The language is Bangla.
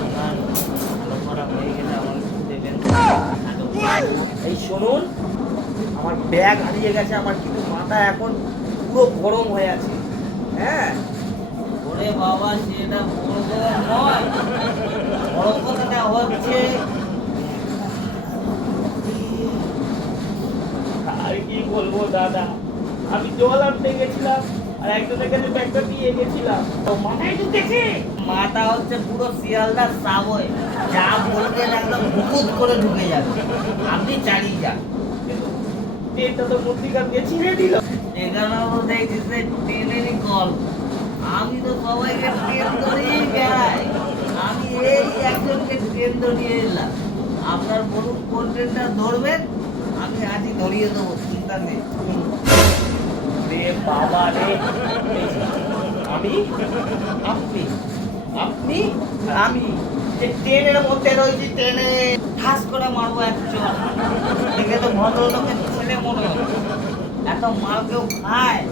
আপনার ভালো করা হয়ে গেলে আমার একটু দেবেন। এই শুনুন, আমার ব্যাগ হারিয়ে গেছে, আমার কিন্তু মাথা এখন পুরো গরম হয়ে আছে। হ্যাঁ, ওরে বাবা, সেটা বড় কথা নয়, বড় কথাটা হচ্ছে আর কি বলবো দাদা, আমি জল আনতে গেছিলাম আর একজনের কাছে ব্যাগটা দিয়ে গেছিলাম, তো মাথায় ঢুকেছে। মাথা হচ্ছে পুরো শিয়ালদার সাবয়, যা বলবেন একদম হুকুত করে ঢুকে যাবে, আপনি চালিয়ে যান। ট্রেনটা তো মধ্যিখান দিয়ে ছিঁড়ে দিল। এখানে দেখছি যে ট্রেনেরই গল্প, আমি তো সবাইকে ট্রেন ধরিয়েই বেড়াই, আমি এই একজনকে ট্রেন ধরিয়ে এলাম। আপনার বলুন কোন ট্রেনটা ধরবেন, আমি আজই ধরিয়ে দেবো, চিন্তা নেই। রে বাবা রে, আমি, আপনি, আপনি আর আমি যে ট্রেনের মধ্যে রয়েছি, ট্রেনে ঠাস করে মারবো এক চোট, দেখে তো ভদ্রলোকের ছেলে মনে হয়, এত মার কেউ খায়?